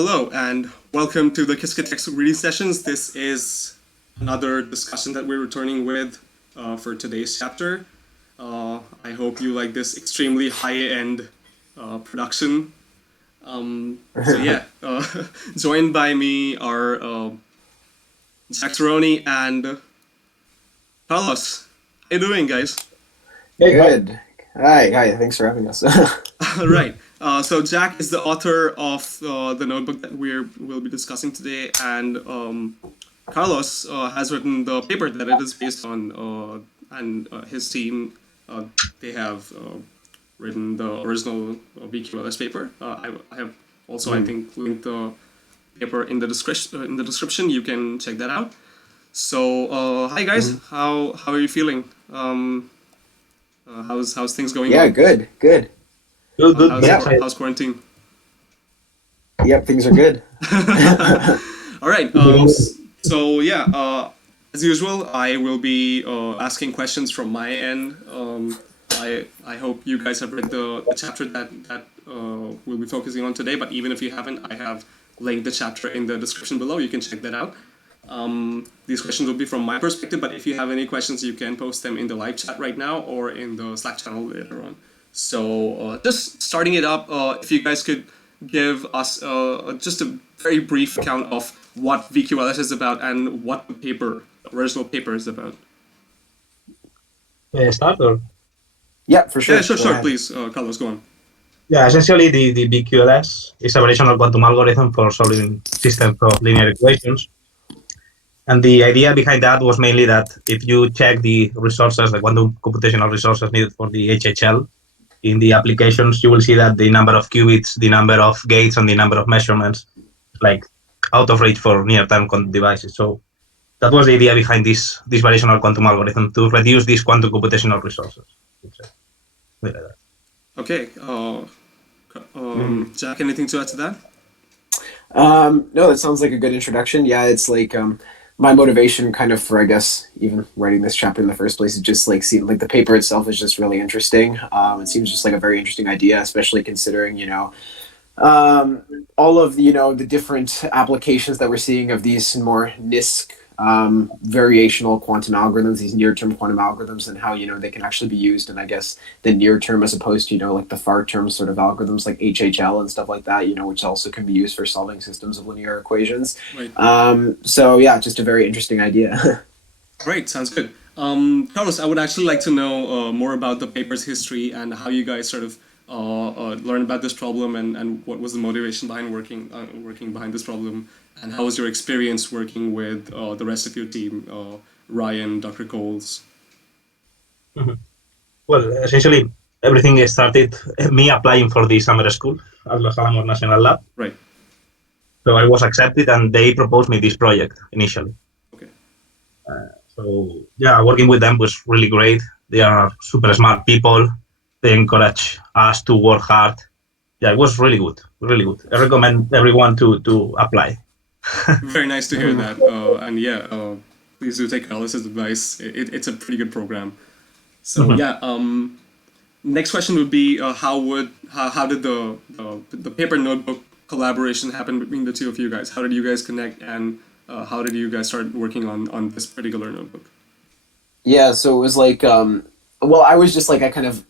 Hello and welcome to the Qiskit text reading sessions. This is another discussion that we're returning with for today's chapter. I hope you like this extremely high-end production. Joined by me are Ceroni and Carlos. How you doing, guys? Hey, good. Hi. Thanks for having us. Right. So Jack is the author of the notebook that we'll be discussing today, and Carlos has written the paper that it is based on, and his team they have written the original VQLS paper. I have also, I think, linked the paper in the description. You can check that out. So, hi guys, how are you feeling? How's things going? Yeah, good. Good. How's quarantine? Yep, things are good. All right. As usual, I will be asking questions from my end. I hope you guys have read the chapter that we'll be focusing on today. But even if you haven't, I have linked the chapter in the description below. You can check that out. These questions will be from my perspective, but if you have any questions, you can post them in the live chat right now or in the Slack channel later on. So just starting it up, if you guys could give us just a very brief account of what VQLS is about and what the original paper is about. Start or? Yeah, for sure. Yeah, sure. Please, Carlos, go on. Yeah, essentially the VQLS is a variational quantum algorithm for solving systems of linear equations. And the idea behind that was mainly that if you check the resources, the quantum computational resources needed for the HHL, in the applications, you will see that the number of qubits, the number of gates, and the number of measurements like out of reach for near-term quantum devices. So that was the idea behind this variational quantum algorithm, to reduce these quantum computational resources. Okay. Jack, anything to add to that? No, that sounds like a good introduction. Yeah, it's like my motivation kind of for, I guess, even writing this chapter in the first place, is just like seeing like the paper itself is just really interesting. It seems just like a very interesting idea, especially considering, all of the different applications that we're seeing of these more NISQ variational quantum algorithms, these near-term quantum algorithms, and how they can actually be used. And I guess the near term, as opposed to like the far term sort of algorithms like HHL and stuff like that, which also can be used for solving systems of linear equations. Right. So yeah, just a very interesting idea. Great, sounds good. Carlos, I would actually like to know more about the paper's history and how you guys sort of learned about this problem, and what was the motivation behind working behind this problem, and how was your experience working with the rest of your team, Ryan, Dr. Coles? Well, essentially, everything started me applying for the summer school at Los Alamos National Lab. Right. So I was accepted, and they proposed me this project initially. Okay. So yeah, working with them was really great. They are super smart people. They encourage us to work hard. Yeah, it was really good, really good. I recommend everyone to apply. Very nice to hear that. Please do take Carlos's advice. It's a pretty good program. So next question would be how did the paper notebook collaboration happen between the two of you guys? How did you guys connect, and how did you guys start working on this particular notebook? Yeah, so it was like, I was just like, I kind of,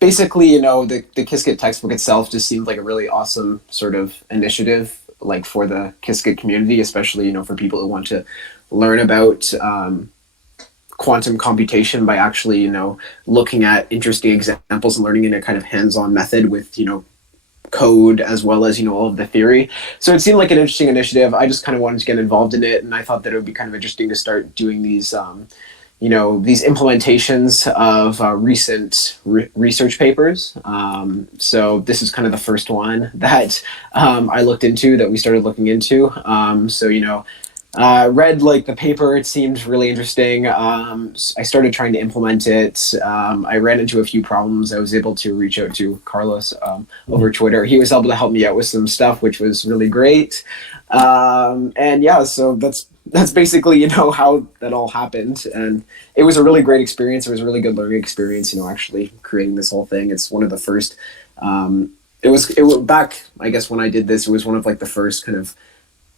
basically, the Qiskit textbook itself just seemed like a really awesome sort of initiative, like for the Qiskit community, especially, for people who want to learn about quantum computation by actually, looking at interesting examples and learning in a kind of hands-on method with, code as well as, all of the theory. So it seemed like an interesting initiative. I just kind of wanted to get involved in it, and I thought that it would be kind of interesting to start doing these these implementations of recent research papers. So this is kind of the first one that I looked into, that we started looking into. Read like the paper, it seemed really interesting. I started trying to implement it. I ran into a few problems. I was able to reach out to Carlos over Twitter. He was able to help me out with some stuff, which was really great. So that's basically, how that all happened. And it was a really great experience. It was a really good learning experience, actually creating this whole thing. It's one of the first it was back, I guess, when I did this, it was one of like the first kind of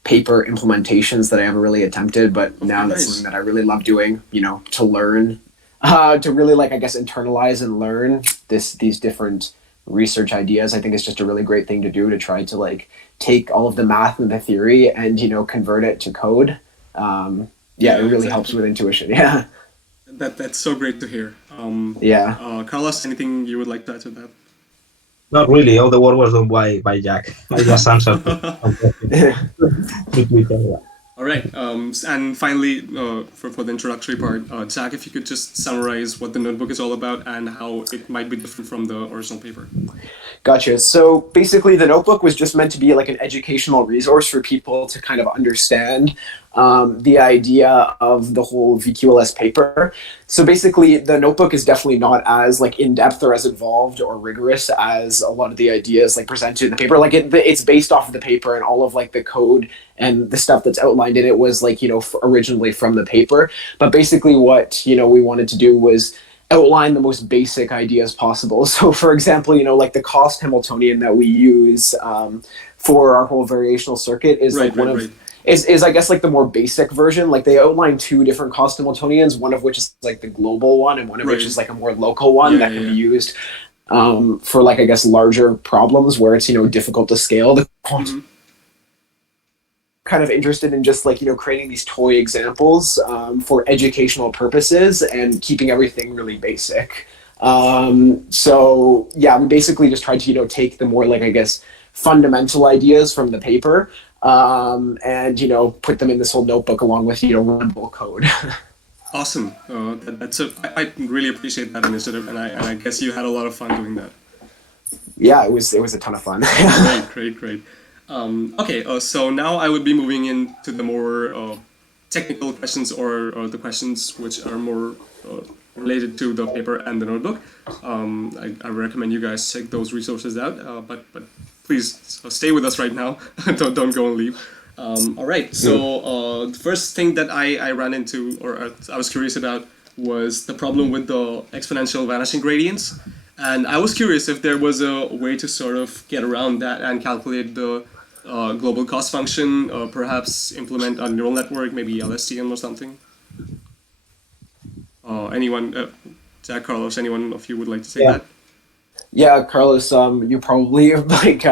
paper implementations that I ever really attempted, but now that's something that I really love doing, you know, to learn, to really like, I guess, internalize and learn these different research ideas. I think it's just a really great thing to do, to try to like take all of the math and the theory and, you know, convert it to code. Yeah, it really helps with intuition. Yeah. That's so great to hear. Carlos, anything you would like to add to that? Not really. All the work was done by Jack. I just answered. All right, and finally, for the introductory part, Jack, if you could just summarize what the notebook is all about and how it might be different from the original paper. Gotcha. So basically, the notebook was just meant to be like an educational resource for people to kind of understand the idea of the whole VQLS paper. So basically, the notebook is definitely not as like in-depth or as involved or rigorous as a lot of the ideas like presented in the paper. Like it's based off of the paper, and all of like the code and the stuff that's outlined in it was like, you know, originally from the paper. But basically what, you know, we wanted to do was outline the most basic ideas possible. So for example, you know, like the cost Hamiltonian that we use for our whole variational circuit is is I guess like the more basic version. Like they outline two different cost Hamiltonians, one of which is like the global one and one of which is like a more local one that can be used for like, I guess, larger problems where it's, you know, difficult to scale. The kind of interested in just like, you know, creating these toy examples for educational purposes and keeping everything really basic. So yeah, we basically just tried to, you know, take the more like, I guess, fundamental ideas from the paper and, you know, put them in this whole notebook along with, you know, runnable code. Awesome. I really appreciate that initiative, and I guess you had a lot of fun doing that. Yeah, it was a ton of fun. Great. Okay, so now I would be moving into the more technical questions or the questions which are more related to the paper and the notebook. I recommend you guys check those resources out, but please stay with us right now. don't go and leave. All right, so the first thing that I ran into, or I was curious about, was the problem with the exponential vanishing gradients. And I was curious if there was a way to sort of get around that and calculate the global cost function, or perhaps implement a neural network, maybe LSTM or something. Anyone, Jack, Carlos, anyone of you would like to say that? Yeah, Carlos, you probably like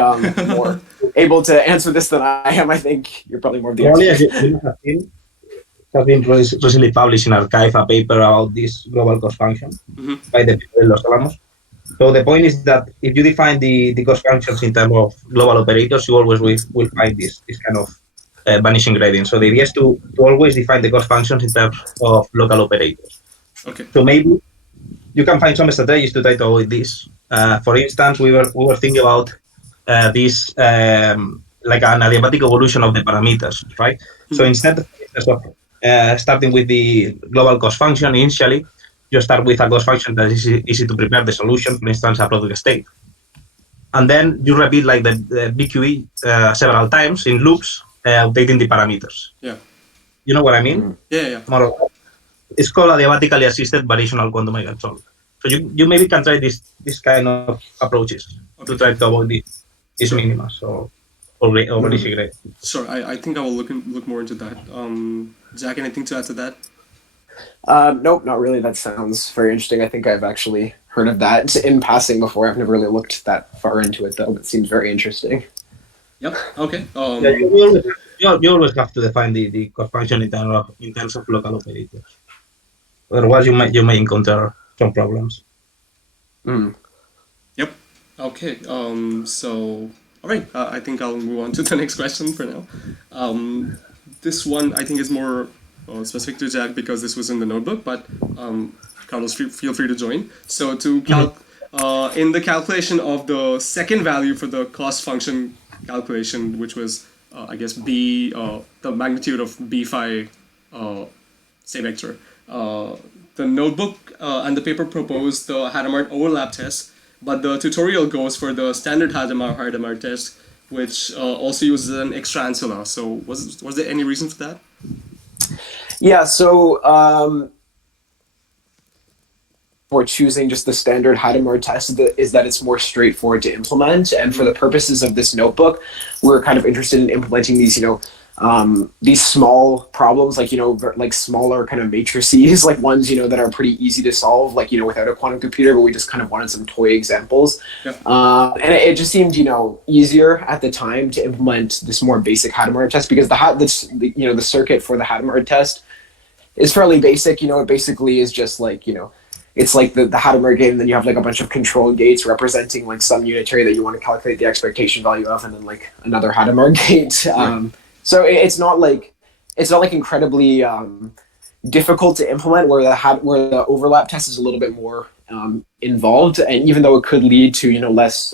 more able to answer this than I am. I think you're probably more of the expert. Has been recently published in arXiv a paper about this global cost function by the people in Los Alamos. So the point is that if you define the cost functions in terms of global operators, you always will find this kind of vanishing gradient. So the idea is to always define the cost functions in terms of local operators. Okay. So maybe you can find some strategies to try to avoid this. For instance, we were thinking about this like an adiabatic evolution of the parameters, right? So instead of starting with the global cost function initially, you start with a cost function that is easy to prepare the solution, for instance, a product state. And then you repeat like the VQE several times in loops, updating the parameters. Yeah. You know what I mean? Yeah. More or less. It's called adiabatically assisted variational quantum control. So you maybe can try this kind of approaches to try to avoid these minima. So already great. Sure, I think I will look more into that. Jack, anything to add to that? Nope, not really. That sounds very interesting. I think I've actually heard of that in passing before. I've never really looked that far into it, though. But it seems very interesting. Yep. Okay. You always have to define the cost function in terms of local operators. Otherwise, you may encounter some problems. Yep. Okay. So, all right. I think I'll move on to the next question for now. This one I think is more specific to Jack because this was in the notebook, but Carlos, feel free to join. So to in the calculation of the second value for the cost function calculation, which was I guess b, the magnitude of b phi, say vector. The notebook and the paper proposed the Hadamard overlap test, but the tutorial goes for the standard Hadamard test, which also uses an extra ancilla. So was there any reason for that? Yeah, so for choosing just the standard Hadamard test is that it's more straightforward to implement. And for the purposes of this notebook, we're kind of interested in implementing these, these small problems, like, like smaller kind of matrices, like ones, that are pretty easy to solve, like, without a quantum computer, but we just kind of wanted some toy examples. Yeah. And it just seemed, easier at the time to implement this more basic Hadamard test, because the circuit for the Hadamard test is fairly basic. It basically is just like, it's like the Hadamard gate, and then you have like a bunch of control gates representing like some unitary that you want to calculate the expectation value of, and then like another Hadamard gate. So it's not like incredibly difficult to implement, where the overlap test is a little bit more involved, and even though it could lead to less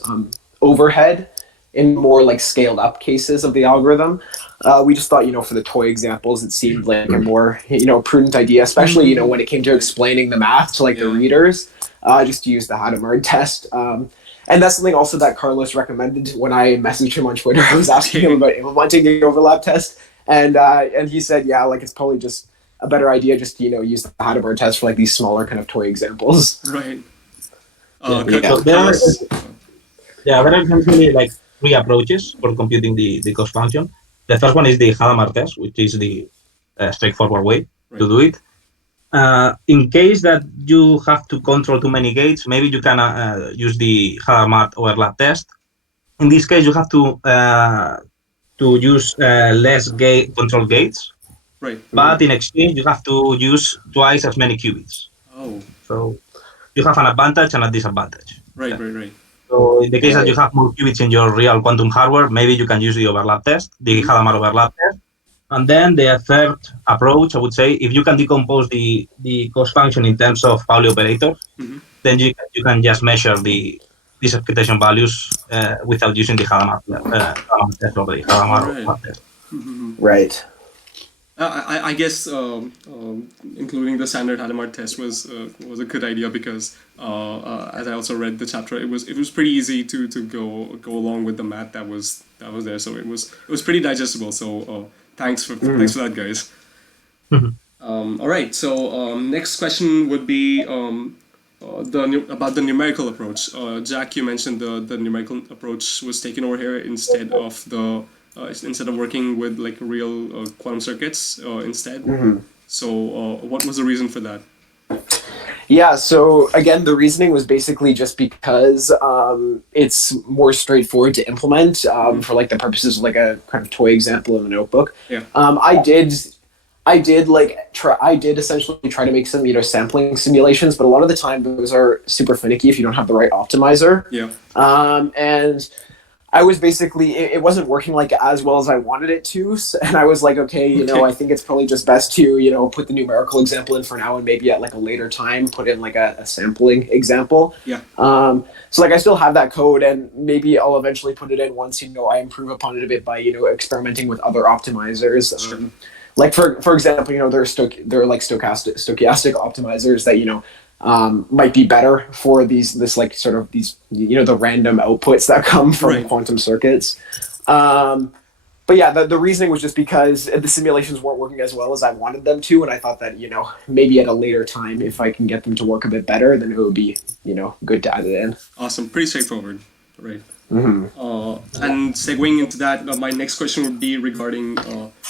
overhead in more like scaled up cases of the algorithm, we just thought for the toy examples it seemed like a more prudent idea, especially when it came to explaining the math to like the readers, just to use the Hadamard test. And that's something also that Carlos recommended when I messaged him on Twitter. I was asking him about implementing the overlap test, and he said, yeah, like it's probably just a better idea just to use the Hadamard test for like these smaller kind of toy examples. Right. So there are essentially like three approaches for computing the cost function. The first one is the Hadamard test, which is the straightforward way to do it. In case that you have to control too many gates, maybe you can use the Hadamard overlap test. In this case, you have to use less control gates. Right. But in exchange, you have to use twice as many qubits. Oh. So you have an advantage and a disadvantage. Right. So in the case that you have more qubits in your real quantum hardware, maybe you can use the overlap test, the Hadamard overlap test. And then the third approach, I would say, if you can decompose the cost function in terms of Pauli operators, then you can just measure these expectation values without using the Hadamard test or the Hadamard overlap test. Right. I guess including the standard Hadamard test was a good idea, because as I also read the chapter, it was pretty easy to go along with the math that was there. So it was pretty digestible. So thanks for that, guys. All right. So next question would be about the numerical approach. Jack, you mentioned the numerical approach was taken over here instead of working with like real quantum circuits instead. So what was the reason for that? Yeah, so again, the reasoning was basically just because it's more straightforward to implement for like the purposes of like a kind of toy example in the notebook. Yeah. I did essentially try to make some sampling simulations, but a lot of the time those are super finicky if you don't have the right optimizer. Yeah. And I was basically, it wasn't working like as well as I wanted it to, and I was like, okay, I think it's probably just best to put the numerical example in for now, and maybe at like a later time put in like a sampling example. Yeah. So like I still have that code, and maybe I'll eventually put it in once I improve upon it a bit by experimenting with other optimizers. Sure. Like for example, there are like stochastic optimizers that might be better for the random outputs that come from quantum circuits. But yeah, the reasoning was just because the simulations weren't working as well as I wanted them to, and I thought that maybe at a later time, if I can get them to work a bit better, then it would be good to add it in. Awesome, pretty straightforward, right? And segueing into that, my next question would be regarding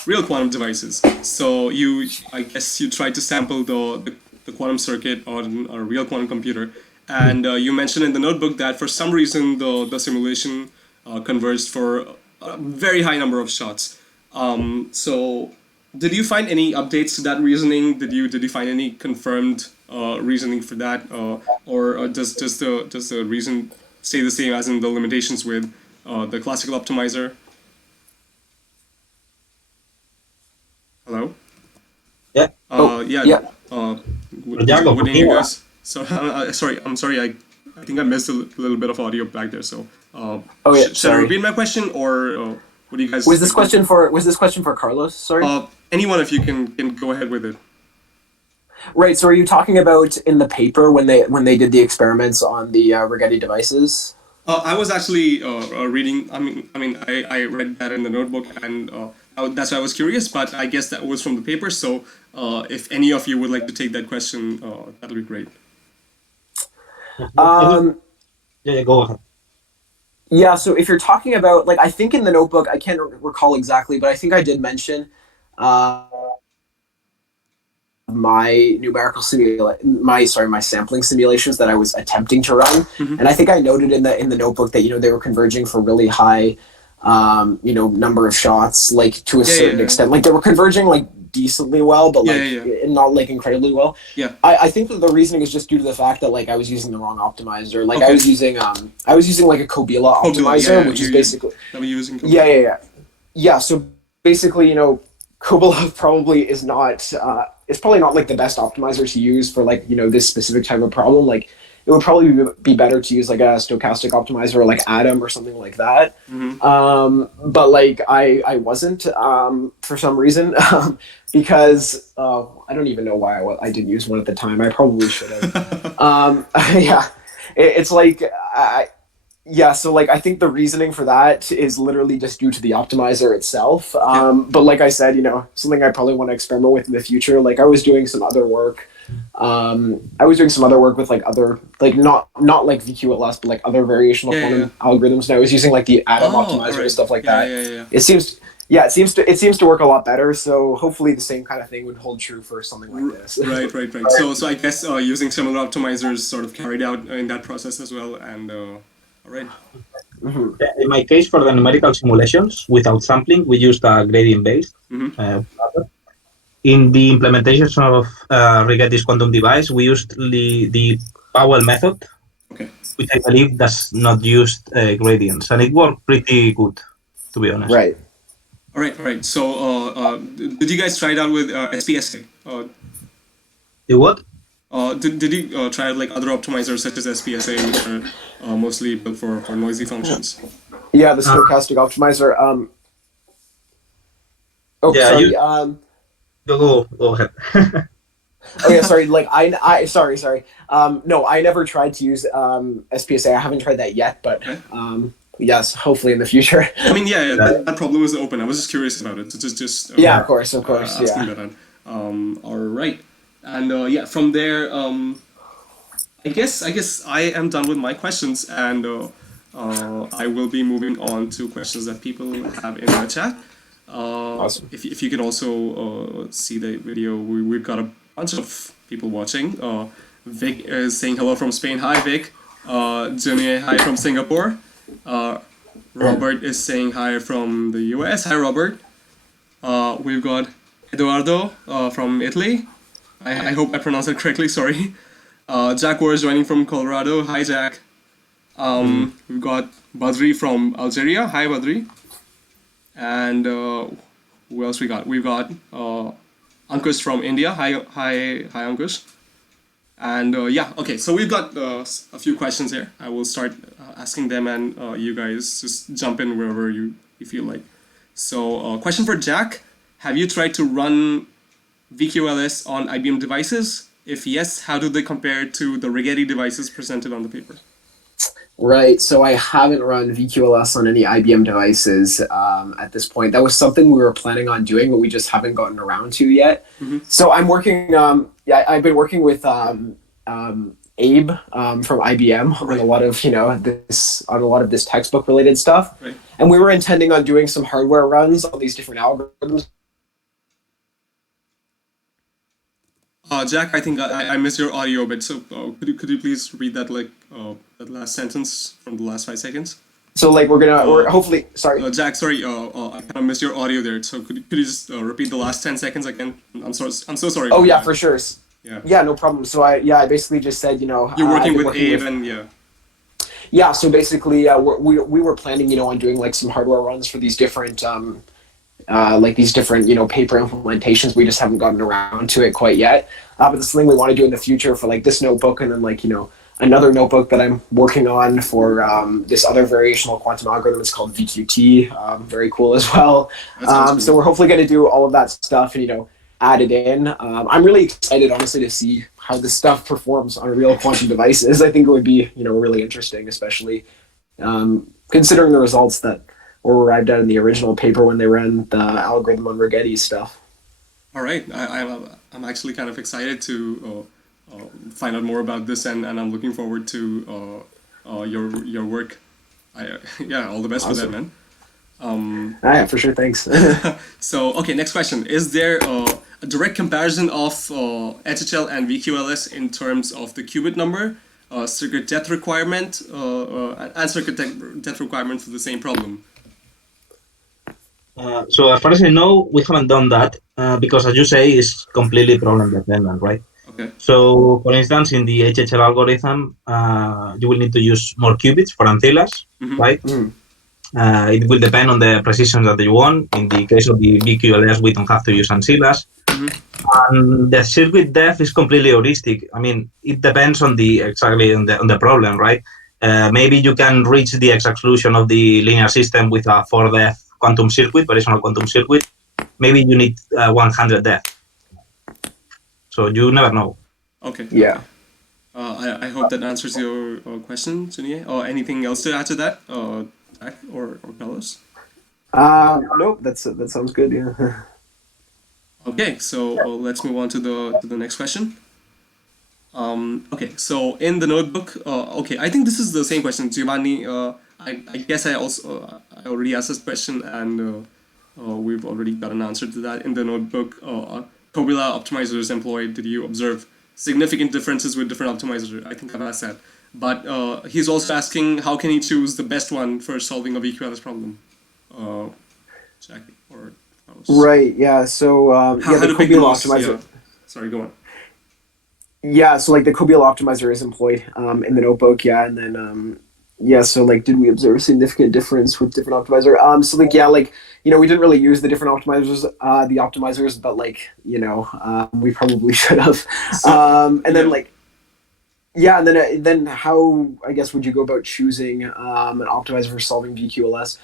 real quantum devices. So I guess you tried to sample the quantum circuit on a real quantum computer, and you mentioned in the notebook that for some reason the simulation converged for a very high number of shots. So did you find any updates to that reasoning? Did you find any confirmed reasoning for that, or does the reason stay the same as in the limitations with the classical optimizer? Hello? Yeah. Yeah. What do you guys? So I'm sorry. I think I missed a little bit of audio back there. So should I repeat my question, or what do you guys? Was this question for Carlos? Sorry. Anyone, if you can go ahead with it. Right. So are you talking about in the paper when they did the experiments on the Rigetti devices? I was actually reading. I read that in the notebook, and that's why I was curious. But I guess that was from the paper. So if any of you would like to take that question, that would be great. Yeah, go ahead. Yeah, so if you're talking about, like, I think in the notebook, I can't recall exactly, but I think I did mention uh, my my sampling simulations that I was attempting to run, and I think I noted in the notebook that they were converging for really high, number of shots, like to a certain extent, like they were converging like decently well, but not like incredibly well. Yeah. I think that the reasoning is just due to the fact that like I was using the wrong optimizer. Like I was using like a Kobila optimizer, which is basically So basically, Kobila probably is not. It's probably not like the best optimizer to use for like this specific type of problem. Like it would probably be better to use like a stochastic optimizer or like Atom or something like that. But like I wasn't for some reason because I don't even know why I didn't use one at the time. I probably should have. It's like so like I think the reasoning for that is literally just due to the optimizer itself. But like I said, something I probably want to experiment with in the future. Like I was doing some other work. With like other like not like VQLS, but like other variational quantum algorithms, and I was using like the Atom optimizer and stuff like that. It seems to work a lot better. So hopefully the same kind of thing would hold true for something like this. Right. So I guess using similar optimizers sort of carried out in that process as well. And all right. In my case, for the numerical simulations without sampling, we used a gradient-based. In the implementation of Rigetti's quantum device, we used the Powell method, which I believe does not use gradients, and it worked pretty good, to be honest. Right. All right. So, did you guys try it out with SPSA? The what? Did you try like other optimizers such as SPSA, which are mostly built for noisy functions? Yeah, the stochastic optimizer. Go ahead. Sorry. Like sorry. No, I never tried to use SPSA. I haven't tried that yet, but yes, hopefully in the future. I mean, that problem was open. I was just curious about it. So just of course. Asking that. All right. And from there, I guess I am done with my questions, and I will be moving on to questions that people have in the chat. Awesome. If you can also see the video, we've got a bunch of people watching. Vic is saying hello from Spain. Hi, Vic. Jimmy, hi from Singapore. Robert is saying hi from the US. Hi, Robert. We've got Eduardo from Italy. I hope I pronounced it correctly, sorry. Jack War is joining from Colorado. Hi, Jack. We've got Badri from Algeria. Hi, Badri. And who else we got? We've got Ankush from India. Hi, Ankush. And so we've got a few questions here. I will start asking them, and you guys just jump in wherever you feel like. So, question for Jack. Have you tried to run VQLS on IBM devices? If yes, how do they compare to the Rigetti devices presented on the paper? Right, so I haven't run VQLS on any IBM devices at this point. That was something we were planning on doing, but we just haven't gotten around to yet. So I'm working, I've been working with Abe from IBM on a lot of this textbook related stuff. Right. And we were intending on doing some hardware runs on these different algorithms. Jack, I think I missed your audio a bit, so could you please read that that last sentence from the last 5 seconds? So we're hopefully, sorry. Jack, sorry, I kind of missed your audio there, so could you just repeat the last 10 seconds again? I'm so sorry. Oh yeah, for sure. Yeah, no problem. So I basically just said, you're working with Abe and Yeah, so basically we were planning, on doing like some hardware runs for these different paper implementations. We just haven't gotten around to it quite yet. But it's something we want to do in the future for like this notebook, and then another notebook that I'm working on for this other variational quantum algorithm. It's called VQT. Very cool as well. So we're hopefully going to do all of that stuff and add it in. I'm really excited, honestly, to see how this stuff performs on real quantum devices. I think it would be really interesting, especially considering the results that were arrived at in the original paper when they ran the algorithm on Rigetti's stuff. All right, I'm actually kind of excited to find out more about this, and I'm looking forward to your work. Yeah, all the best for that, man. Yeah, for sure. Thanks. So, okay, next question. Is there a direct comparison of HHL and VQLS in terms of the qubit number, circuit depth requirement, and circuit depth requirement for the same problem? So as far as I know, we haven't done that because, as you say, it's completely problem dependent, right? Okay. So, for instance, in the HHL algorithm, you will need to use more qubits for ancillas, right? It will depend on the precision that you want. In the case of the VQLS, we don't have to use ancillas. And the circuit depth is completely heuristic. I mean, it depends on the problem, right? Maybe you can reach the exact solution of the linear system with a 4-depth quantum circuit, variational quantum circuit. Maybe you need 100 depth. So you never know. Okay. Yeah. Okay. I hope that answers your question, Sunie. Or anything else to add to that, Zach or Carlos? Nope. That sounds good. Yeah. Okay, so let's move on to the next question. Okay, so in the notebook, okay, I think this is the same question, Giovanni. I guess I already asked this question, and we've already got an answer to that. In the notebook, Cobila optimizers employed. Did you observe significant differences with different optimizers? I think I've asked that. But he's also asking how can he choose the best one for solving a VQLS problem? Jackie or Carlos? Right. Yeah. So How the to pick the Cobila most, optimizer. yeah. Sorry, go on. Yeah, so like the Cobila optimizer is employed in the notebook, yeah, and then so like did we observe a significant difference with different optimizer? So like like we didn't really use the different optimizers, but like we probably should have. And then like and then how I guess would you go about choosing an optimizer for solving VQLS?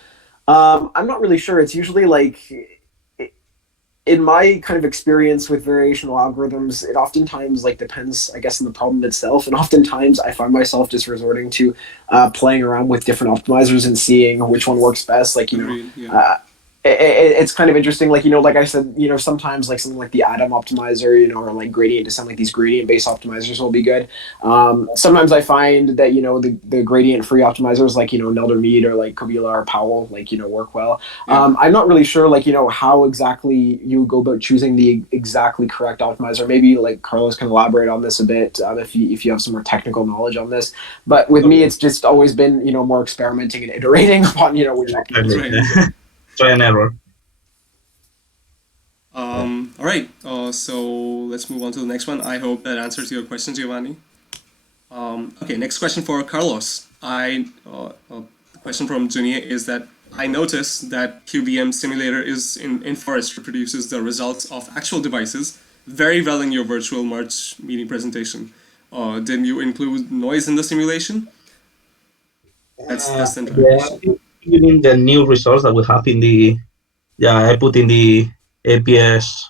I'm not really sure. It's usually like in my kind of experience with variational algorithms, it oftentimes like depends, I guess, on the problem itself. And oftentimes I find myself just resorting to playing around with different optimizers and seeing which one works best. Like, it's kind of interesting. Like, like I said, sometimes like something like the atom optimizer, or like gradient descent, like these gradient based optimizers will be good. Sometimes I find that, the gradient free optimizers like, Nelder Mead or like Cobila or Powell, like, work well. I'm not really sure, like, how exactly you go about choosing the exactly correct optimizer. Maybe like Carlos can elaborate on this a bit if you have some more technical knowledge on this. But with me, it's just always been, more experimenting and iterating upon, which optimizer. Try and error. All right. So let's move on to the next one. I hope that answers your question, Giovanni. Okay, next question for Carlos. The question from Junia is that I noticed that QVM simulator is in Forest reproduces the results of actual devices very well in your virtual March meeting presentation. Did you include noise in the simulation? That's the question. You mean the new results that we have in the I put in the APS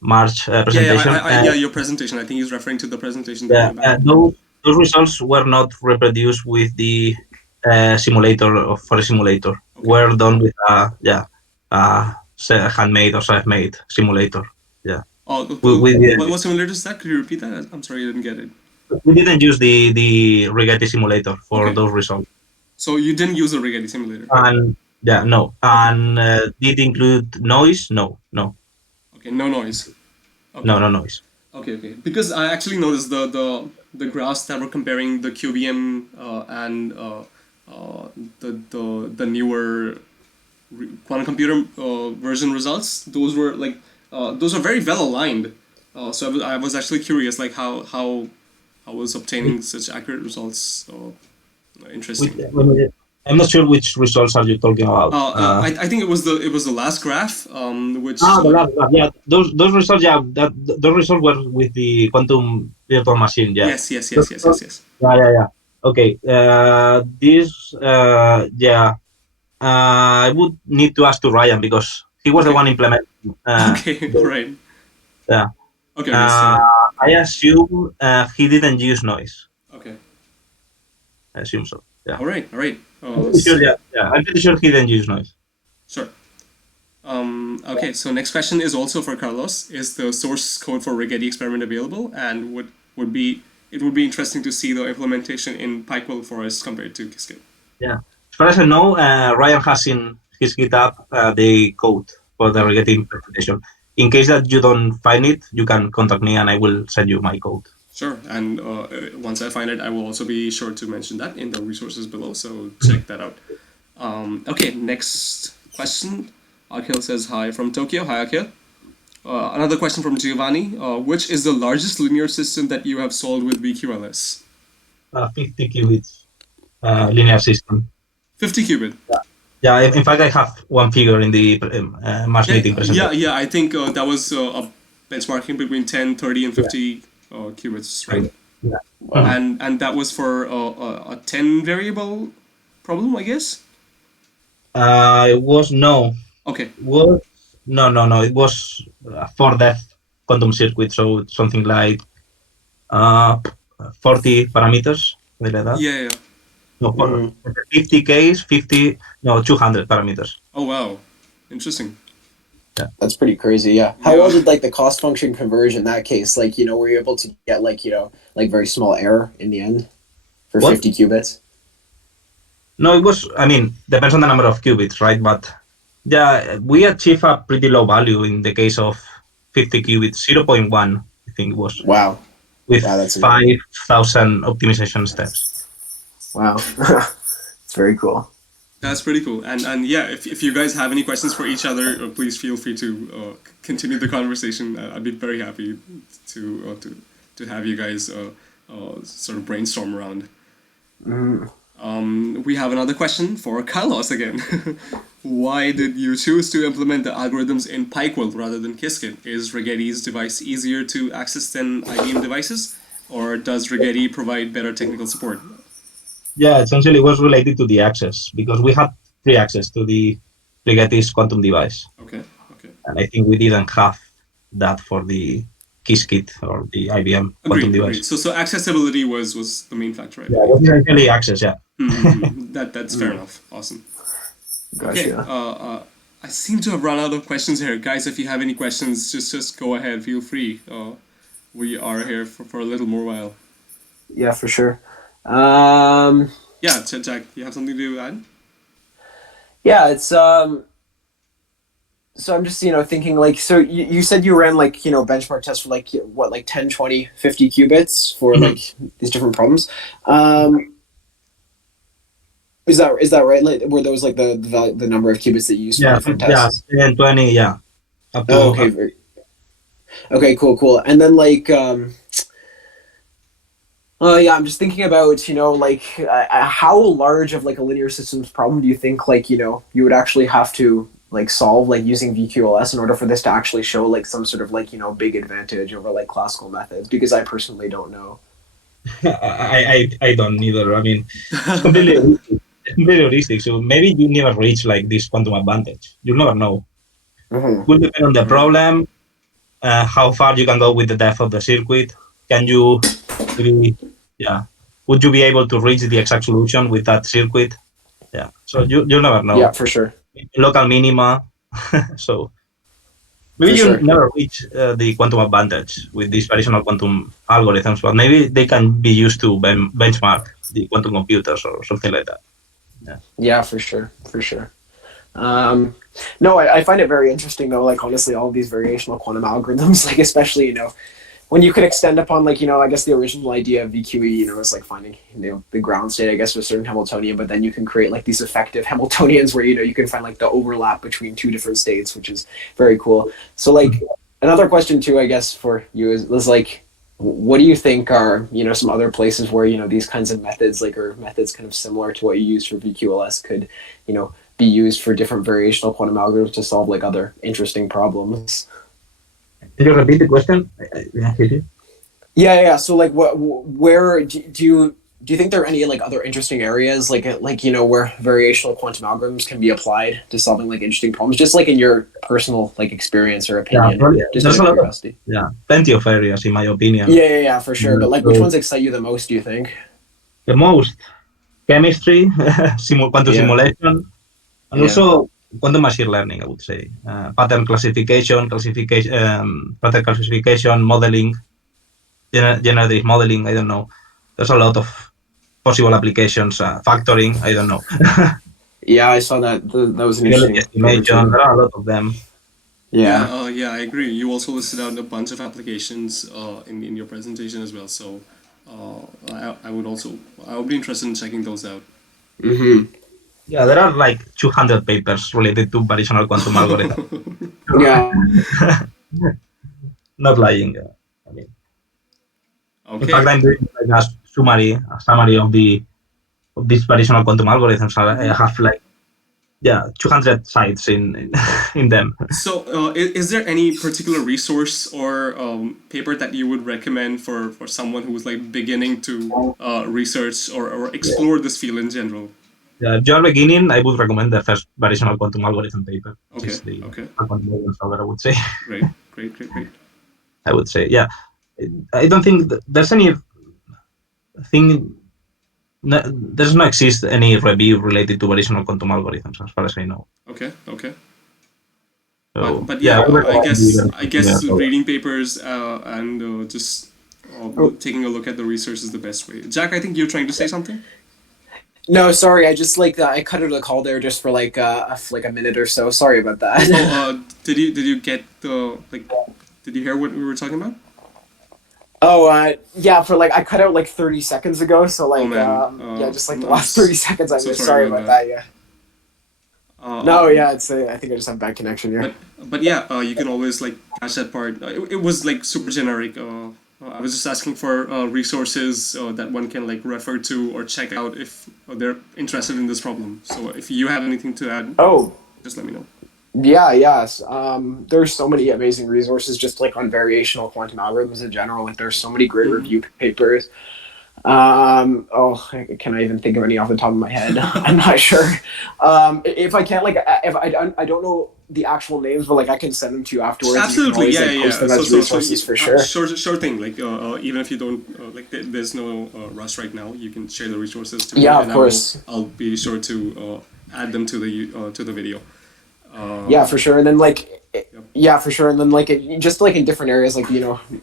March presentation. Your presentation. I think he's referring to the presentation. Those results were not reproduced with the simulator for a simulator. Okay. Were done with handmade or self-made simulator. Yeah. What simulator is that? Could you repeat that? I'm sorry, I didn't get it. We didn't use the Rigetti simulator for those results. So you didn't use the Rigetti simulator? No. And did it include noise? No. Okay, no noise. Okay. No noise. Okay. Because I actually noticed the graphs that were comparing the QVM and the newer quantum computer version results. Those were like those are very well aligned. So I was actually curious, like how I was obtaining such accurate results. Interesting. I'm not sure which results are you talking about. I think it was the last graph, which. The last graph. Yeah, those results. Yeah, those results were with the quantum virtual machine. Yeah. Yes. Yeah. Okay. I would need to ask to Ryan because he was the one implementing. Okay. Right. Yeah. Okay. I assume he didn't use noise. Okay. I assume so. Yeah. All right. I'm pretty sure he didn't use noise. Sure. Okay, so next question is also for Carlos. Is the source code for Rigetti experiment available? And would be interesting to see the implementation in PyQuil Forest compared to Qiskit. Yeah. As far as I know, Ryan has in his GitHub the code for the rigetti implementation. In case that you don't find it, you can contact me and I will send you my code. Sure, and once I find it, I will also be sure to mention that in the resources below, so check that out. Okay, next question. Akhil says hi from Tokyo. Hi, Akhil. Another question from Giovanni. Which is the largest linear system that you have solved with VQLS? 50 qubits linear system. 50 qubit? Yeah, in fact, I have one figure in the Mars meeting presentation. Yeah, I think that was a benchmarking between 10, 30, and 50 qubits, right? Yeah. Wow. And that was for a 10 variable problem, I guess? It was no. Okay. No. It was a 4-depth quantum circuit, so something like 40 parameters, something like that. Yeah. No, 50 Ks, 200 parameters. Oh, wow. Interesting. That's pretty crazy, yeah. How well did like the cost function converge in that case? Like, were you able to get like, very small error in the end for 50 qubits? No, it was, depends on the number of qubits, right? But yeah, we achieve a pretty low value in the case of 50 qubits, 0.1, I think it was. Wow. With that's 5,000 optimization steps. Wow. It's very cool. That's pretty cool. And yeah, if you guys have any questions for each other, please feel free to continue the conversation. I'd be very happy to have you guys sort of brainstorm around. We have another question for Carlos again. Why did you choose to implement the algorithms in PyQuil rather than Qiskit? Is Rigetti's device easier to access than IBM devices? Or does Rigetti provide better technical support? Yeah, essentially it was related to the access, because we had free access to the Rigetti's quantum device. Okay. And I think we didn't have that for the Qiskit or the IBM quantum device. So accessibility was the main factor, right? Yeah, it was essentially access, yeah. That's fair enough. Awesome. Gotcha. Okay, I seem to have run out of questions here. Guys, if you have any questions, just go ahead. Feel free. We are here for a little more while. Yeah, for sure. Yeah, Jack, you have something to add? Yeah, it's so I'm just thinking like, so you said you ran like benchmark tests for like what, like 10, 20, 50 qubits for like these different problems. Is that right? Like, were those like the number of qubits that you used for different tests? Yeah, 10, 20, yeah. Okay. Okay, cool. And then like I'm just thinking about, how large of like a linear systems problem do you think like, you would actually have to like solve like using VQLS in order for this to actually show like some sort of like, big advantage over like classical methods? Because I personally don't know. I don't either. It's completely heuristic. So maybe you never reach like this quantum advantage. You never know. It will depend on the problem, how far you can go with the depth of the circuit. Can you really, would you be able to reach the exact solution with that circuit? Yeah. So you never know. Yeah, for sure. Local minima. So maybe you never reach the quantum advantage with these variational quantum algorithms, but maybe they can be used to benchmark the quantum computers or something like that. Yeah, for sure. No, I find it very interesting though, like honestly, all of these variational quantum algorithms, like especially, when you could extend upon like, I guess the original idea of VQE, is like finding, the ground state, I guess, with a certain Hamiltonian, but then you can create like these effective Hamiltonians where, you can find like the overlap between two different states, which is very cool. So like another question too, I guess, for you was like, what do you think are, some other places where, these kinds of methods, like, or methods kind of similar to what you used for VQLS could, be used for different variational quantum algorithms to solve like other interesting problems? Can you repeat the question? Yeah. So like, where do you think there are any like other interesting areas like where variational quantum algorithms can be applied to solving like interesting problems, just like in your personal like experience or opinion? Just there's plenty of areas in my opinion. Yeah, for sure. But like, which ones excite you the most, do you think? The most chemistry, quantum simulation, and also quantum machine learning, I would say. Pattern classification, modeling. generative modeling. I don't know. There's a lot of possible applications. Factoring. I don't know. Yeah, I saw that. That was an Probability interesting paper estimation. too. There are a lot of them. Yeah. Yeah, I agree. You also listed out a bunch of applications in your presentation as well. So I would be interested in checking those out. Mm-hmm. Yeah, there are like 200 papers related to variational quantum algorithms. Yeah. Not lying. I mean, in fact, Okay. I'm doing like a summary of these variational quantum algorithms. I have like 200 sites in them. So, is there any particular resource or paper that you would recommend for someone who's like beginning to research or explore this field in general? If you are beginning, I would recommend the first variational quantum algorithm paper, which Okay. is the Okay. quantum algorithm solver, I would say. Great. Great. Great. Great. I would say, yeah. I don't think there's any thing. There's no exist any review related to variational quantum algorithms, as far as I know. Okay. Okay. So But yeah, yeah, I would I recommend guess the I guess solver. reading papers and just taking a look at the research is the best way. Jack, I think you're trying to say something. No, sorry. I just I cut out the call there just for like a minute or so. Sorry about that. Oh, did you get the like? Did you hear what we were talking about? Oh, yeah. For like I cut out like 30 seconds ago. So like, man. yeah, just like the I'm last 30 seconds I so missed. sorry Sorry about about that. that. Yeah. No, yeah. It's I think I just have bad connection here. But yeah, you can always like catch that part. It was like super generic. I was just asking for resources that one can like refer to or check out if they're interested in this problem. So if you have anything to add, Oh, just let me know. yeah, yes. There's so many amazing resources just like on variational quantum algorithms in general. Like there's so many great review papers. Oh, can I even think of any off the top of my head? I'm not sure. If I can't, like, if I don't know the actual names, but like I can send them to you afterwards. Absolutely, You can always, like, post them as resources for sure. Sure thing. Like even if you don't like, there's no rush right now. You can share the resources to me, Yeah, and of course. I'll be sure to add them to the video. Yeah, for sure. And then like, yeah, for sure. And then like, just like in different areas, like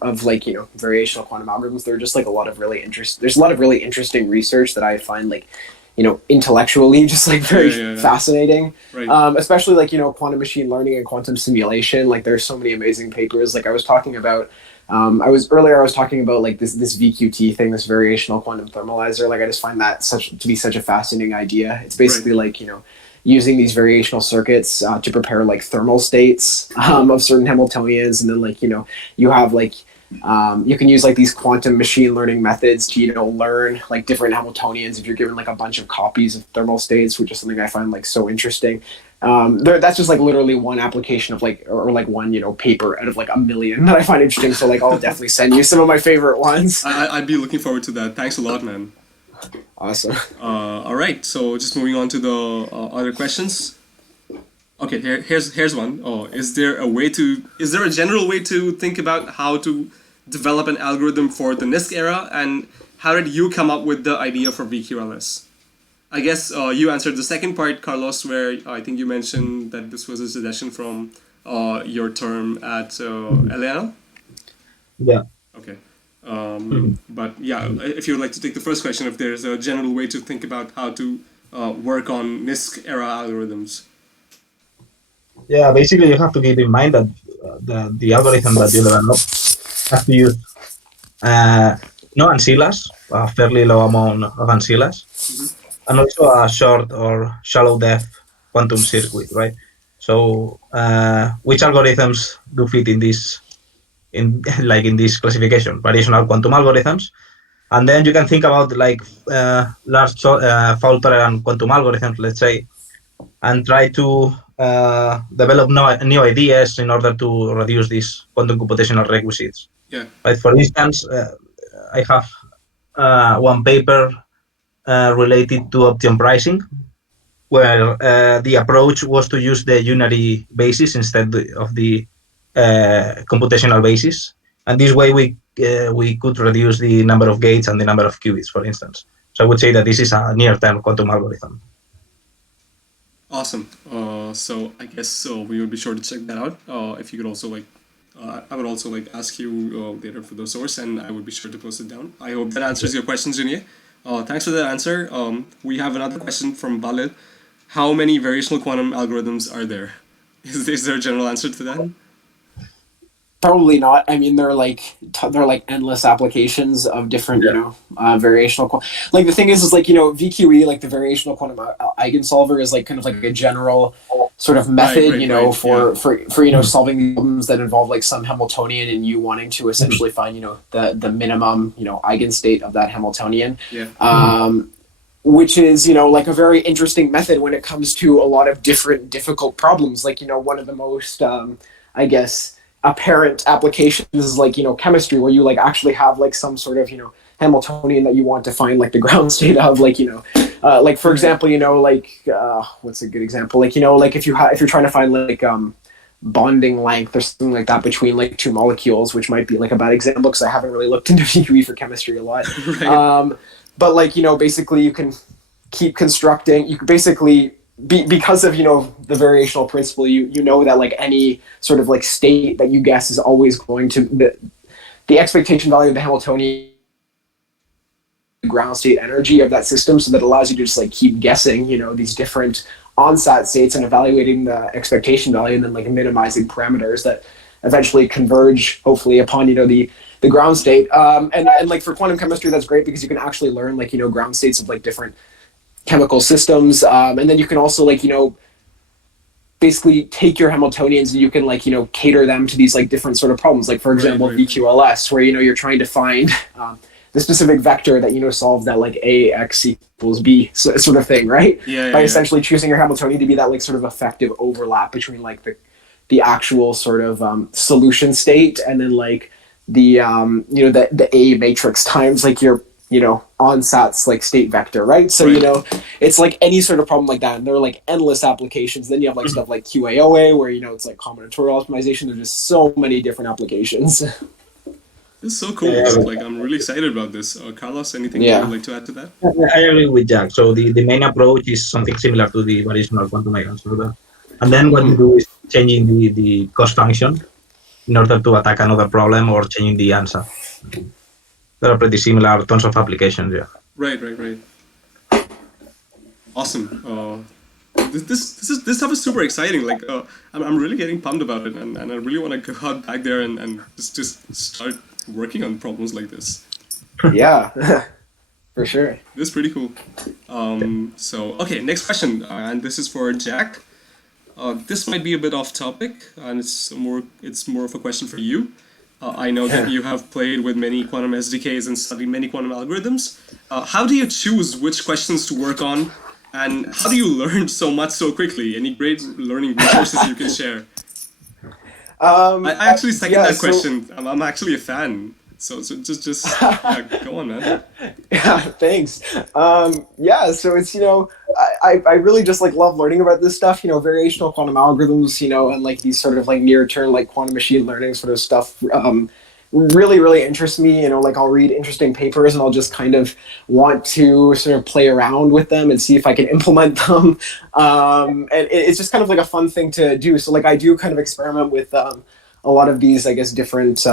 of like variational quantum algorithms, there are just like a lot of really There's a lot of really interesting research that I find like, intellectually just like very fascinating. Right. Especially like quantum machine learning and quantum simulation. Like there's so many amazing papers. Like I was talking about. I was talking about like this VQT thing, this variational quantum thermalizer. Like I just find that to be such a fascinating idea. It's basically like using these variational circuits to prepare like thermal states of certain Hamiltonians, and then like you have like you can use like these quantum machine learning methods to learn like different Hamiltonians if you're given like a bunch of copies of thermal states, which is something I find like so interesting. That's just like literally one application of like or like one paper out of like a million that I find interesting. So like I'll definitely send you some of my favorite ones. I'd be looking forward to that. Thanks a lot, man. Awesome. All right, so just moving on to the other questions. Okay, here's one. Is there a general way to think about how to develop an algorithm for the NISQ era, and how did you come up with the idea for VQLS? I guess you answered the second part, Carlos, where I think you mentioned that this was a suggestion from your term at LAL. Yeah. Okay. But yeah, if you would like to take the first question, if there's a general way to think about how to work on NISQ era algorithms. Yeah, basically you have to keep in mind that the algorithm that you develop has to use no ancilas, a fairly low amount of ancilas, and also a short or shallow depth quantum circuit, right? So which algorithms do fit in this this classification? Variational quantum algorithms. And then you can think about like large fault tolerant quantum algorithms, let's say, and try to develop new ideas in order to reduce these quantum computational requisites. Yeah. Right. For instance, I have one paper related to option pricing, where the approach was to use the unary basis instead of the computational basis, and this way we could reduce the number of gates and the number of qubits, for instance. So I would say that this is a near-term quantum algorithm. Awesome. So I guess we would be sure to check that out. If you could also like I would also like ask you later for the source, and I would be sure to post it down. I hope that answers your question, Junior. Thanks for that answer. We have another question from Balil. How many variational quantum algorithms are there? Is there a general answer to that? Probably not. I mean, they're like endless applications of different, variational. Like the thing is like VQE, like the variational quantum eigensolver, is like kind of like a general sort of method, for solving problems that involve like some Hamiltonian, and you wanting to essentially find the minimum eigenstate of that Hamiltonian. Which is like a very interesting method when it comes to a lot of different difficult problems. Like one of the most I guess apparent applications is like chemistry, where you like actually have like some sort of Hamiltonian that you want to find like the ground state of, like like for example what's a good example, like if you're trying to find like bonding length or something like that between like two molecules, which might be like a bad example because I haven't really looked into VQE for chemistry a lot. Right. But like basically you can keep constructing, you can basically because of the variational principle, you know that like any sort of like state that you guess is always going to the expectation value of the Hamiltonian ground state energy of that system, so that allows you to just like keep guessing these different onsat states and evaluating the expectation value, and then like minimizing parameters that eventually converge hopefully upon the ground state. And like for quantum chemistry, that's great because you can actually learn like ground states of like different chemical systems, and then you can also like basically take your Hamiltonians and you can like cater them to these like different sort of problems, like for example VQLS, where you're trying to find the specific vector that solves that like AX equals B sort of thing, right? By essentially choosing your Hamiltonian to be that like sort of effective overlap between like the actual sort of solution state, and then like the the A matrix times like your onsat's like state vector, right? So it's like any sort of problem like that, and there are like endless applications. Then you have like stuff like QAOA, where it's like combinatorial optimization. There's just so many different applications. This is so cool. Like I'm really excited about this. Carlos, anything you would like to add to that? I agree with Jack. So the main approach is something similar to the variational quantum eigensolver, and then what you do is changing the cost function in order to attack another problem, or changing the answer. There are pretty similar, tons of applications. Right. Awesome. This stuff is super exciting. Like I'm really getting pumped about it, and I really want to go out back there and just start working on problems like this. Yeah, for sure. This is pretty cool. So okay, next question, and this is for Jack. This might be a bit off topic, and it's more of a question for you. I know that you have played with many quantum SDKs and studied many quantum algorithms. How do you choose which questions to work on, and how do you learn so much so quickly? Any great learning resources you can share? I actually second that question. I'm actually a fan. So just go on, man. Yeah, thanks. So it's I really just like love learning about this stuff. Variational quantum algorithms, and like these sort of like near term like quantum machine learning sort of stuff. Really interests me. Like I'll read interesting papers and I'll just kind of want to sort of play around with them and see if I can implement them. And it's just kind of like a fun thing to do. So like I do kind of experiment with a lot of these, I guess, different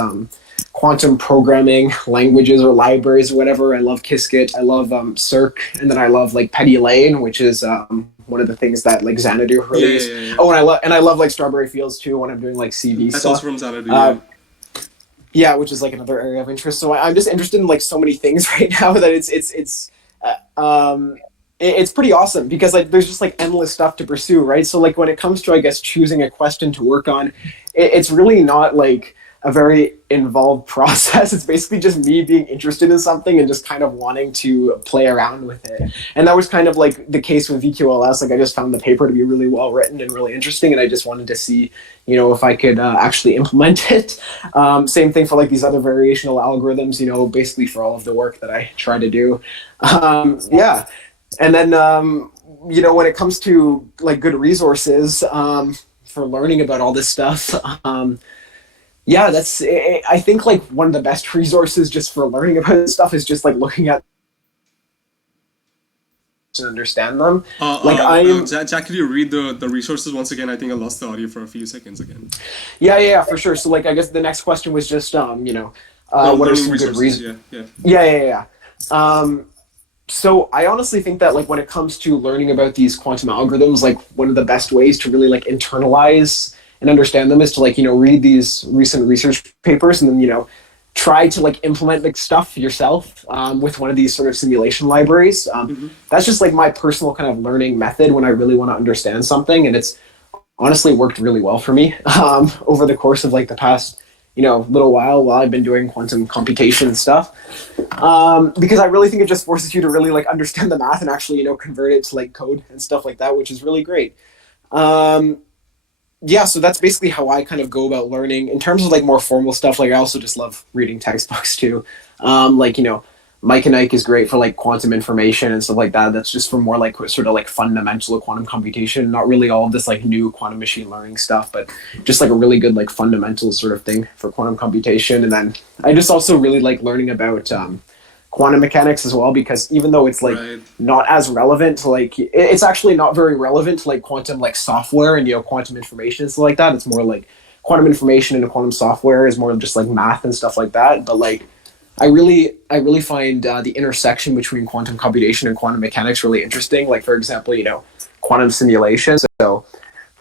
quantum programming languages or libraries or whatever. I love Qiskit, I love Circ, and then I love like Petty Lane, which is one of the things that like Xanadu released. Oh, and I love like Strawberry Fields too when I'm doing like CV That's stuff. also from Xanadu. Yeah, which is like another area of interest. So I'm just interested in like so many things right now that it's pretty awesome because like there's just like endless stuff to pursue, right? So like when it comes to I guess choosing a question to work on, it's really not like a very involved process. It's basically just me being interested in something and just kind of wanting to play around with it. And that was kind of like the case with VQLS. Like I just found the paper to be really well written and really interesting, and I just wanted to see, if I could actually implement it. Same thing for like these other variational algorithms, basically for all of the work that I try to do. And then, when it comes to like good resources for learning about all this stuff, that's, I think like one of the best resources just for learning about this stuff is just like looking at and understand them. Jack, could you read the resources once again? I think I lost the audio for a few seconds again. Yeah, for sure. So I guess the next question was just what are some good reasons? Yeah. So I honestly think that when it comes to learning about these quantum algorithms, one of the best ways to really internalize and understand them is to read these recent research papers and then try to implement stuff yourself with one of these sort of simulation libraries. That's just my personal kind of learning method when I really want to understand something, and it's honestly worked really well for me over the course of the past little while I've been doing quantum computation stuff, because I really think it just forces you to really understand the math and actually convert it to code and stuff like that, which is really great. Yeah, so that's basically how I kind of go about learning. In terms of more formal stuff, I also just love reading textbooks too. Mike and Ike is great for quantum information and stuff like that. That's just for more sort of fundamental quantum computation, not really all of this new quantum machine learning stuff, but just a really good fundamental sort of thing for quantum computation. And then I just also really like learning about quantum mechanics as well, because even though it's not as relevant to it's actually not very relevant to quantum software and quantum information and stuff like that. It's more quantum information and quantum software is more just math and stuff like that. But I really find the intersection between quantum computation and quantum mechanics really interesting. For example, quantum simulation. So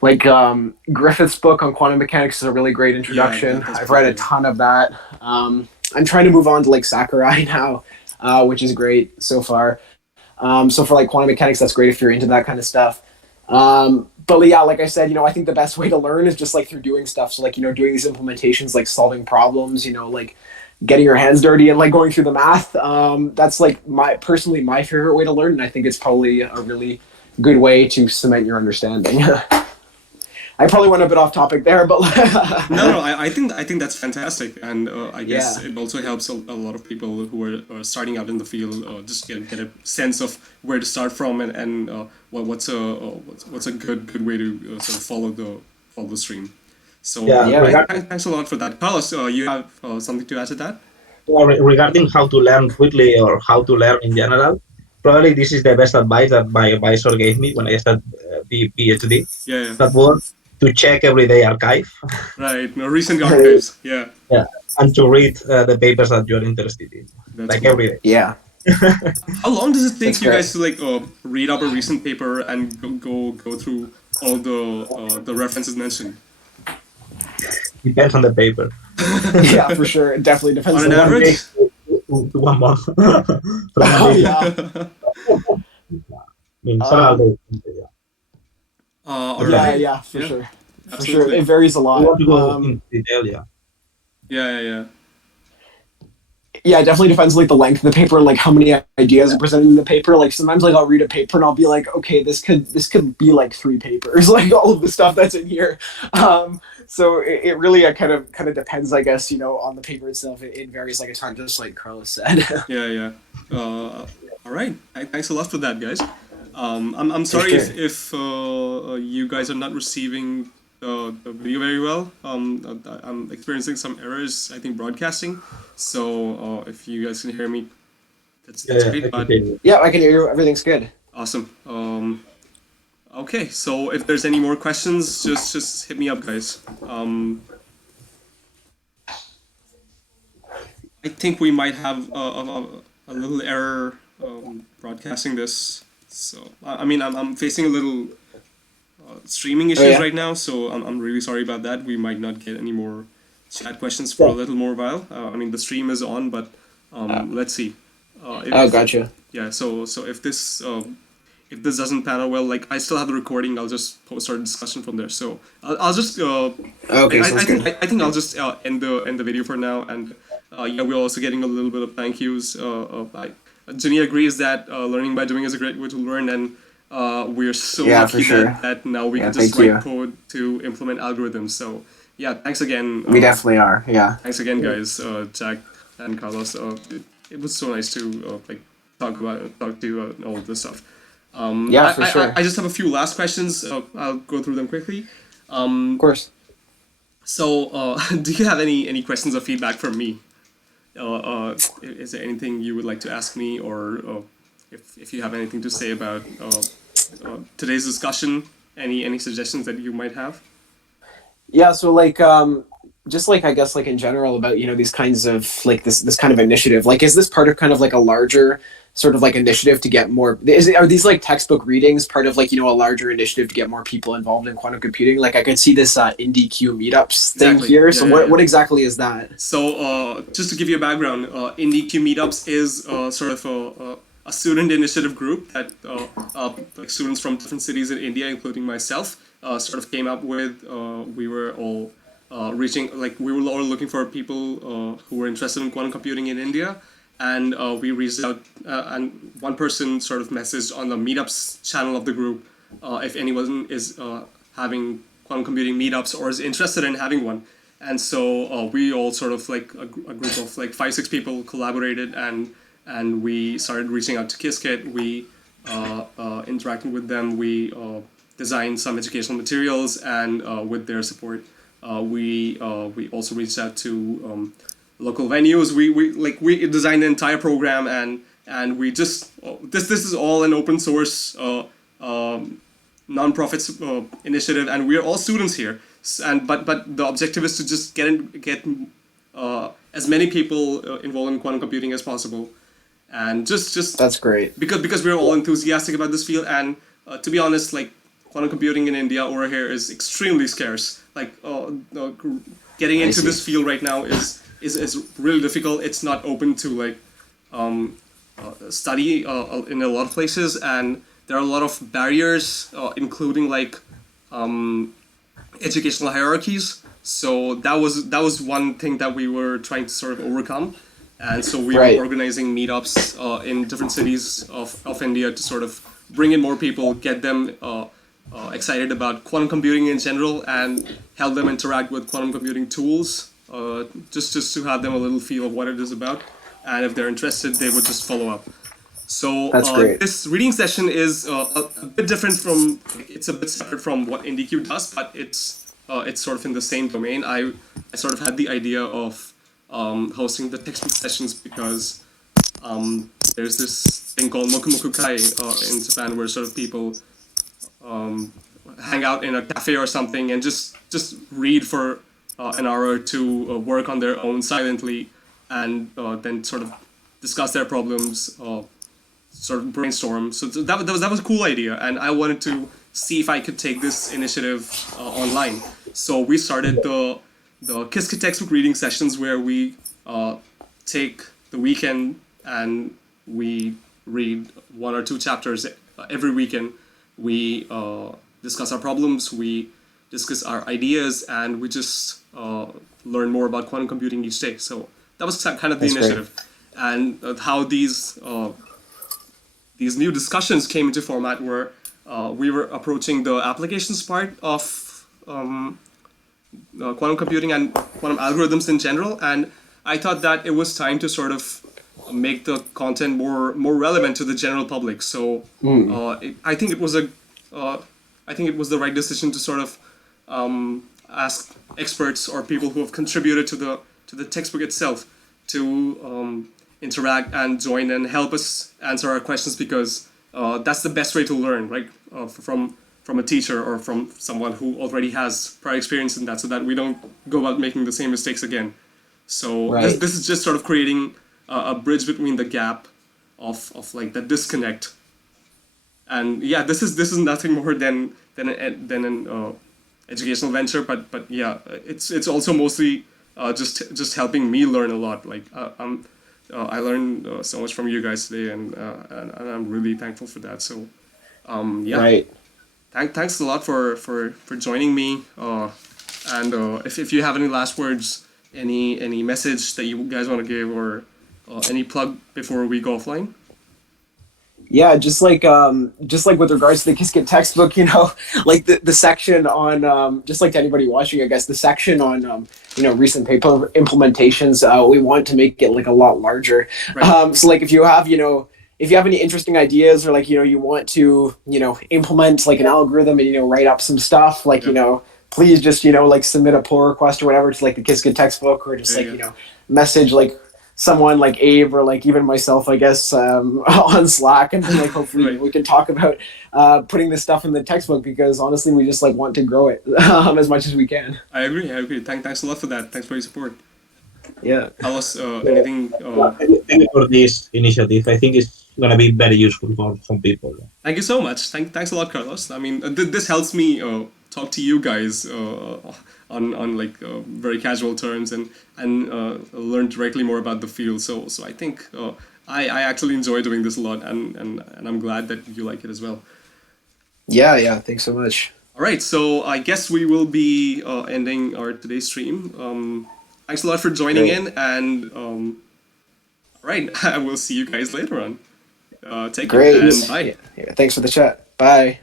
Griffith's book on quantum mechanics is a really great introduction. I've read a ton of that. I'm trying to move on to Sakurai now, which is great so far. So for quantum mechanics, that's great if you're into that kind of stuff. But yeah, like I said, I think the best way to learn is just through doing stuff. So doing these implementations, solving problems, getting your hands dirty and going through the math. That's my favorite way to learn, and I think it's probably a really good way to cement your understanding. I probably went a bit off topic there, but no, I think that's fantastic, and I guess it also helps a lot of people who are starting out in the field just get a sense of where to start from and what's a good way to sort of follow the stream. So thanks a lot for that, Carlos. You have something to add to that? Well, regarding how to learn quickly or how to learn in general, probably this is the best advice that my advisor gave me when I started the PhD. Yeah. That was to check everyday arXiv. Right. No, recent archives. Yeah. And to read the papers that you're interested in, That's cool. Every day. Yeah. How long does it take you guys to read up a recent paper and go through all the references mentioned? Depends on the paper. Yeah, for sure. It definitely depends on an average. To 1 month. Several days. Yeah, for sure. For sure, it varies a lot. You want to go in detail, Yeah. Yeah, it definitely depends the length of the paper, how many ideas are presented in the paper. Sometimes I'll read a paper and I'll be okay, this could be 3 papers, all of the stuff that's in here. So it really kind of depends, I guess, on the paper itself. It varies a ton, just like Carlos said. Yeah. All right. Thanks a lot for that, guys. I'm sorry if you guys are not receiving the video very well. I'm experiencing some errors, I think, broadcasting. So if you guys can hear me, that's great. Yeah, I can hear you. Everything's good. Awesome. Okay, so if there's any more questions, just hit me up, guys. I think we might have a little error broadcasting this. So I'm facing a little streaming issues right now, so I'm really sorry about that. We might not get any more chat questions for a little more while. The stream is on, but let's see. Gotcha. Yeah, so if this doesn't pan out well, I still have the recording. I'll just post our discussion from there. So I'll just I think I'll just end the video for now. And we're also getting a little bit of thank yous. Jenny agrees that learning by doing is a great way to learn, and we're so lucky that now we can just write code to implement algorithms. So thanks again. We definitely are. Yeah. Thanks again, guys. Jack and Carlos. It was so nice to talk to all this stuff. For sure. I just have a few last questions. I'll go through them quickly. Of course. So, do you have any questions or feedback from me? Is there anything you would like to ask me, or if you have anything to say about today's discussion, any suggestions that you might have. Yeah, so like just like I guess like in general about these kinds of like this kind of initiative, like is this part of kind of like a larger sort of like initiative to get more, are these like textbook readings part of like a larger initiative to get more people involved in quantum computing? Like I could see this IndiQ meetups thing here. So what exactly is that? So just to give you a background, IndiQ meetups is sort of a student initiative group that like students from different cities in India, including myself, sort of came up with. We were all we were all looking for people who were interested in quantum computing in India, and we reached out, and one person sort of messaged on the meetups channel of the group if anyone is having quantum computing meetups or is interested in having one. And so we all sort of like a group of like 5-6 people collaborated, and we started reaching out to Qiskit. We interacting with them. We designed some educational materials, and with their support, we also reached out to local venues. We designed the entire program, and we just this is all an open source non-profit initiative, and we're all students here. And but the objective is to just get as many people involved in quantum computing as possible, and just that's great because we're all enthusiastic about this field. And to be honest, like quantum computing in India over here is extremely scarce. Like getting into this field right now is really difficult. It's not open to like study in a lot of places, and there are a lot of barriers, including like educational hierarchies. So that was one thing that we were trying to sort of overcome, and so we were organizing meetups in different cities of India to sort of bring in more people, get them excited about quantum computing in general, and help them interact with quantum computing tools, just to have them a little feel of what it is about, and if they're interested, they would just follow up. So this reading session is a bit different from, it's a bit separate from what IndiQ does, but it's sort of in the same domain. I sort of had the idea of hosting the textbook sessions because there's this thing called Moku Kai in Japan, where sort of people hang out in a cafe or something and just read for an hour or two, work on their own silently, and then sort of discuss their problems, sort of brainstorm. So that was a cool idea, and I wanted to see if I could take this initiative online. So we started the Qiskit textbook reading sessions, where we take the weekend and we read 1 or 2 chapters every weekend. We discuss our problems, we discuss our ideas, and we just learn more about quantum computing each day. So that was kind of the initiative. And how these new discussions came into format were we were approaching the applications part of quantum computing and quantum algorithms in general, and I thought that it was time to sort of make the content more relevant to the general public. So I think it was the right decision to sort of ask experts or people who have contributed to the textbook itself to interact and join and help us answer our questions, because that's the best way to learn, right? From a teacher or from someone who already has prior experience in that, so that we don't go about making the same mistakes again. So this is just sort of creating a bridge between the gap of like the disconnect. And yeah, this is nothing more than an educational venture, but yeah, it's also mostly just helping me learn a lot. Like I learned so much from you guys today, and I'm really thankful for that. So yeah, thanks a lot for joining me. And if you have any last words, any message that you guys want to give, or any plug before we go offline. Yeah, just like with regards to the Qiskit textbook, like the section on just like to anybody watching, I guess the section on recent paper implementations, we want to make it like a lot larger. So like if you have any interesting ideas, or like you want to implement like an algorithm and write up some stuff, like please just like submit a pull request or whatever to like the Qiskit textbook, or just message like someone like Abe or like even myself, I guess, on Slack, and then like hopefully Right. we can talk about putting this stuff in the textbook, because honestly we just like want to grow it as much as we can. I agree. I agree. Thanks a lot for that. Thanks for your support. Yeah. Carlos, anything? Thank you for this initiative. I think it's going to be very useful for some people. Thank you so much. Thanks a lot, Carlos. I mean, this helps me talk to you guys on like very casual terms and learn directly more about the field. So I think I actually enjoy doing this a lot, and I'm glad that you like it as well. Yeah. Thanks so much. All right, so I guess we will be ending our today's stream. Thanks a lot for joining in, and all right, I will see you guys later on. Take care Great. and bye. Yeah. Thanks for the chat. Bye.